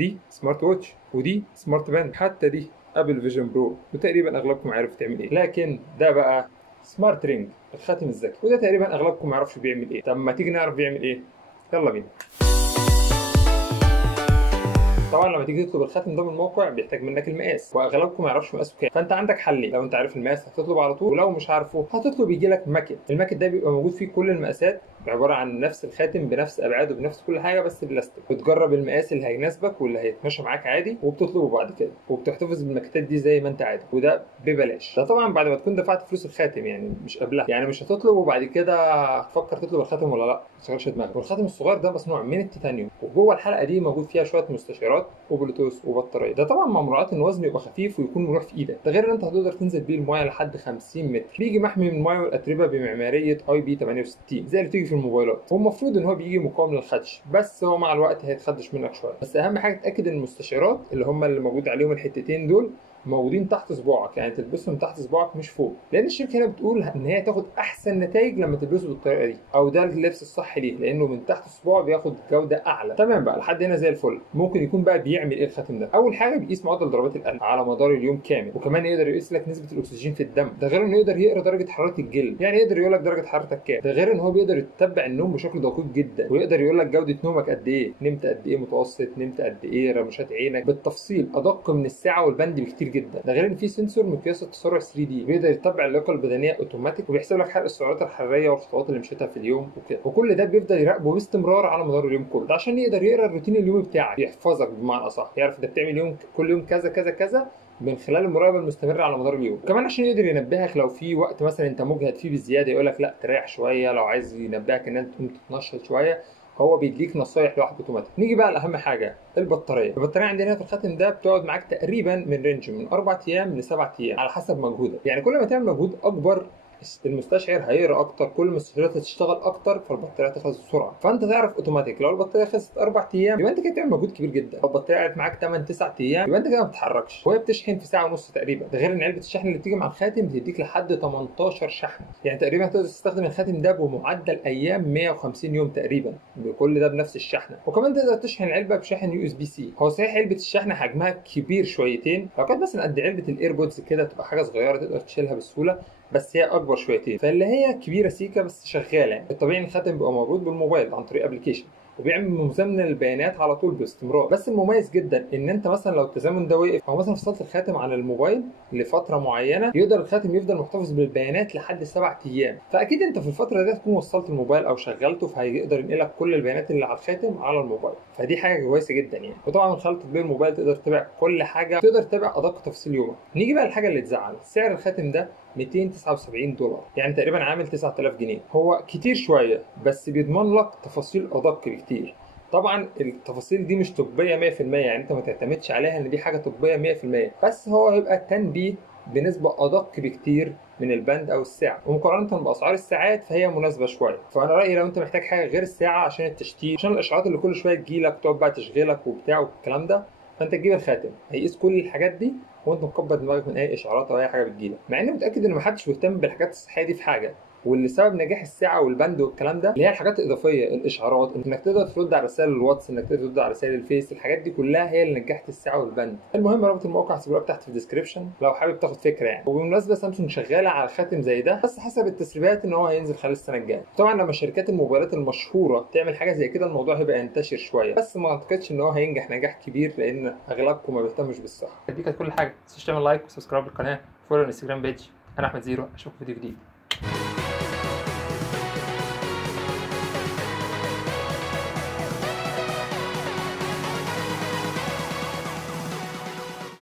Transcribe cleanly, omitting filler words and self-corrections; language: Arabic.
دي سمارت ووتش، ودي سمارت باند، حتى دي ابل فيجن برو، وتقريبا اغلبكم عارف تعمل ايه. لكن ده بقى سمارت رينج، الخاتم الذكي، وده تقريبا اغلبكم ما يعرفش بيعمل ايه. طب ما تيجي نعرف بيعمل ايه؟ يلا بينا. طبعا لما تيجي تطلب الخاتم ده من الموقع بيحتاج منك المقاس، واغلبكم ما يعرفش مقاسه كام، فانت عندك حلين. لو انت عارف المقاس هتطلب على طول، ولو مش عارفه هتطلب يجي لك ماكت. الماكت ده بيبقى موجود فيه كل المقاسات، عباره عن نفس الخاتم بنفس ابعاده بنفس كل حاجه بس بلاستيك. بتجرب المقاس اللي هيناسبك واللي هيتمشى معاك عادي، وبتطلبه بعد كده، وبتحتفظ بالماكتات دي زي ما انت عايز، وده ببلاش. ده طبعا بعد ما تكون دفعت فلوس الخاتم، يعني مش قبلها. يعني مش هتطلب وبعد كده هتفكر تطلب الخاتم ولا لا، ما تشغلش دماغك. والخاتم الصغير ده مصنوع من التيتانيوم، وجوه الحلقه دي موجود فيها شويه مستشعرات وبلوتوث وبطاريه. ده طبعا مع مراعاه ان وزنه يبقى خفيف ويكون مريح في ايدك. ده غير ان انت هتقدر تنزل بيه المايه لحد 50 متر. بيجي محمي من المايه والاتربه بمعماريه IP68 زي اللي بتيجي في الموبايلات، والمفروض ان هو بيجي مقاوم للخدش، بس هو مع الوقت هيتخدش منك شويه. بس اهم حاجه تتاكد ان المستشعرات اللي هم اللي موجود عليهم الحتتين دول موجودين تحت صباعك، يعني تلبسهم تحت صباعك مش فوق، لان الشركه هنا بتقول ان هي تاخد احسن نتائج لما تلبسه بالطريقه دي، او ده اللبس الصح ليه، لانه من تحت الصباع بياخد جوده اعلى. تمام بقى، لحد هنا زي الفل. ممكن يكون بقى بيعمل ايه الخاتم ده؟ اول حاجه بيقيس معدل ضربات القلب على مدار اليوم كامل، وكمان يقدر يقيس لك نسبه الاكسجين في الدم. ده غير انه يقدر يقرا درجه حراره الجلد، يعني يقدر يقول لك درجه حرارتك كام. ده غير ان هو بيقدر يتبع النوم بشكل دقيق جدا، ويقدر يقول لك جوده نومك قد ايه، نمت قد ايه متوسط، نمت قد ايه، رمشات عينك بالتفصيل، ادق من الساعه والبند بكتير جدا. ده غير ان في سنسور مقياس التسارع 3D بيقدر يتبع اللياقه البدنيه اوتوماتيك، وبيحسب لك حرق السعرات الحراريه والخطوات اللي مشيتها في اليوم وكده. وكل ده بيفضل يراقبه باستمرار على مدار اليوم كله، ده عشان يقدر يقرا الروتين اليومي بتاعك، يحفظك بمعنى اصح، يعرف انت بتعمل يوم كل يوم كذا كذا كذا من خلال المراقبه المستمره على مدار اليوم. وكمان عشان يقدر ينبهك لو في وقت مثلا انت مجهد فيه بزياده، يقول لك لا تريح شويه. لو عايز ينبهك ان انت تقوم تتنشط شويه، هو بيديك نصايح لوحده اوتوماتيك. نيجي بقى لاهم حاجه، البطاريه عندنا في الخاتم ده بتقعد معاك تقريبا من رينج من 4 ايام ل 7 ايام على حسب مجهودك. يعني كل ما تعمل مجهود اكبر المستشعر هيقرا اكتر، كل ما المستشعرات هتشتغل اكتر فالبطاريه هتخلص بسرعه. فانت تعرف اوتوماتيك لو البطاريه خلصت 4 ايام يبقى انت كده بتعمل مجهود كبير جدا. لو البطاريه قعدت معاك 8 9 ايام يبقى انت كده ما بتتحركش، وهي بتشحن في ساعه ونص تقريبا. ده غير ان علبه الشحن اللي بتيجي مع الخاتم بتديك لحد 18 شحن، يعني تقريبا تقدر تستخدم الخاتم ده بمعدل ايام 150 يوم تقريبا بكل ده بنفس الشحنه. وكمان تقدر تشحن العلبه بشاحن USB-C. هو صحيح علبه الشحن حجمها كبير شويتين، لو كانت مثلا قد علبه الايربودز كده تبقى حاجه صغيره تقدر تشيلها بسهوله، بس هي اكبر شويتين، فاللي هي كبيره سيكه بس شغاله. يعني الطبيعي ان الخاتم بيبقى مربوط بالموبايل عن طريق ابلكيشن، وبيعمل مزامنه للبيانات على طول باستمرار. بس المميز جدا ان انت مثلا لو التزامن ده وقف، او مثلا فصلت الخاتم عن الموبايل لفتره معينه، يقدر الخاتم يفضل محتفظ بالبيانات لحد 7 ايام. فاكيد انت في الفتره دي تكون وصلت الموبايل او شغلته، فهيقدر ينقلك كل البيانات اللي على الخاتم على الموبايل، فدي حاجه كويسه جدا يعني. وطبعا من خلال تطبيق الموبايل تقدر تتابع كل حاجه، تقدر تتابع ادق تفاصيل يومك. نيجي بقى الحاجه اللي تزعل، سعر الخاتم ده $279، يعني تقريبا عامل 9000 جنيه. هو كتير شويه بس بيضمن لك تفاصيل ادق بكتير. طبعا التفاصيل دي مش طبيه 100%، يعني انت ما تعتمدش عليها ان دي حاجه طبيه 100%، بس هو هيبقى تنبيه بنسبه ادق بكتير من البند او الساعه، ومقارنه باسعار الساعات فهي مناسبه شويه. فانا رايي لو انت محتاج حاجه غير الساعه عشان التشتيت، عشان الاشعارات اللي كل شويه تجيلك تقعد بقى تشغلك وبتاع والكلام ده، فانت تجيب الخاتم هيقيس كل الحاجات دي وانت مكبر دماغك من اي اشعارات او اي حاجه بتجيلك. مع اني متاكد ان محدش بيهتم بالحاجات الصحيه دي في حاجه، واللي سبب نجاح الساعه والبند والكلام ده اللي هي الحاجات الاضافيه، الاشعارات، انك تقدر ترد على رسائل الواتس، انك تقدر ترد على رسائل الفيس، الحاجات دي كلها هي اللي نجحت الساعه والبند. المهم رابط الموقع هسيبه لك تحت في الديسكربشن لو حابب تاخد فكره يعني. وبالمناسبه سامسونج شغاله على خاتم زي ده، بس حسب التسريبات ان هو هينزل خلال السنه الجايه. طبعا لما شركات الموبايلات المشهوره تعمل حاجه زي كده الموضوع هيبقى ينتشر شويه، بس ما اعتقدش ان هو هينجح نجاح كبير لان اغلبكم ما بيهتمش بالصحه. دي كانت كل حاجه، ما تنساش تعمل لايك وسبسكرايب للقناه، فولو الانستجرام بيج. انا احمد زيرو، اشوفكم في فيديو جديد.